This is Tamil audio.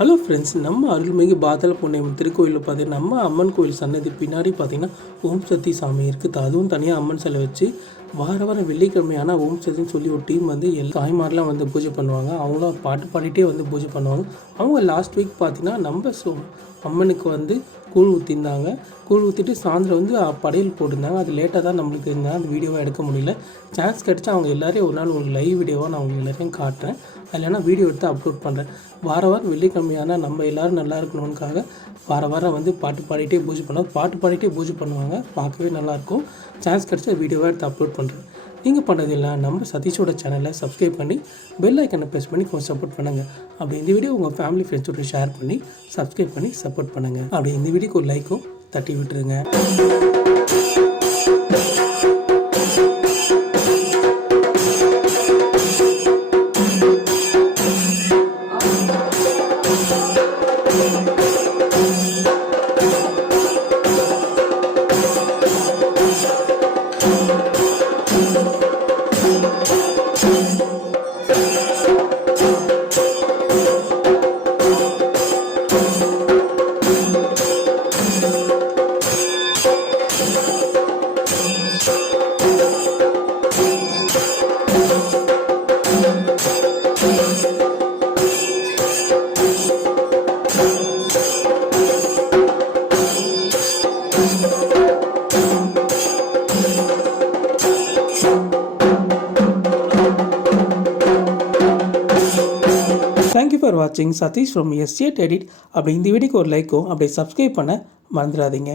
ஹலோ ஃப்ரெண்ட்ஸ், நம்ம அருள்மிகு பாதாள புண்ணியம் திருக்கோயிலில் பார்த்தீங்கன்னா நம்ம அம்மன் கோயில் சன்னதி பின்னாடி பார்த்தீங்கன்னா ஓம் சக்தி சாமி இருக்குது. அதுவும் தனியாக அம்மன் சிலை வச்சு வாரம் வெள்ளிக்கிழமையான ஓம் சக்தின்னு சொல்லி ஒரு டீம் வந்து தாய்மாரெலாம் வந்து பூஜை பண்ணுவாங்க. அவங்களும் பாட்டு பாடிட்டே வந்து பூஜை பண்ணுவாங்க. அவங்க லாஸ்ட் வீக் பார்த்தீங்கன்னா நம்ம அம்மனுக்கு வந்து கூழ் ஊற்றிருந்தாங்க. கூழ் ஊற்றிட்டு சாயந்தரம் வந்து படையல் போட்டிருந்தாங்க. அது லேட்டாக தான் நம்மளுக்கு இருந்தால் அந்த வீடியோவாக எடுக்க முடியல. சான்ஸ் கிடச்சா அவங்க எல்லோரையும் ஒரு நாள் ஒரு லைவ் வீடியோவாக நான் அவங்க எல்லோரையும் காட்டுறேன். இல்லைனா வீடியோ எடுத்து அப்லோட் பண்ணுறேன். வாரம் வெள்ளிக்கிழமையான நம்ம எல்லோரும் நல்லா இருக்கணும்னுக்காக வாரம் வந்து பாட்டு பாடிட்டே பூஜை பண்ணுவாங்க. பார்க்கவே நல்லாயிருக்கும். சான்ஸ் கிடச்சா வீடியோவாக எடுத்து அப்லோட் பண்ணுறேன். நீங்கள் பண்ணுறதில்லை நம்ம சதீஷோட சேனலை சப்ஸ்கிரைப் பண்ணி பெல் ஐக்கனை ப்ரெஸ் பண்ணி கொஞ்சம் சப்போர்ட் பண்ணுங்கள். அப்படி இந்த வீடியோ உங்கள் ஃபேமிலி ஃப்ரெண்ட்ஸோட ஷேர் பண்ணி சப்ஸ்கிரைப் பண்ணி சப்போர்ட் பண்ணுங்கள். அப்படி இந்த வீடியோக்கு ஒரு லைக்கும் தட்டி விட்டுருங்க. Thank you for watching. Satish from SJ Edit. அப்படி இந்த வீடியோக்கு ஒரு லைக்கும் அப்படியே சப்ஸ்கிரைப் பண்ண மறந்துடாதீங்க.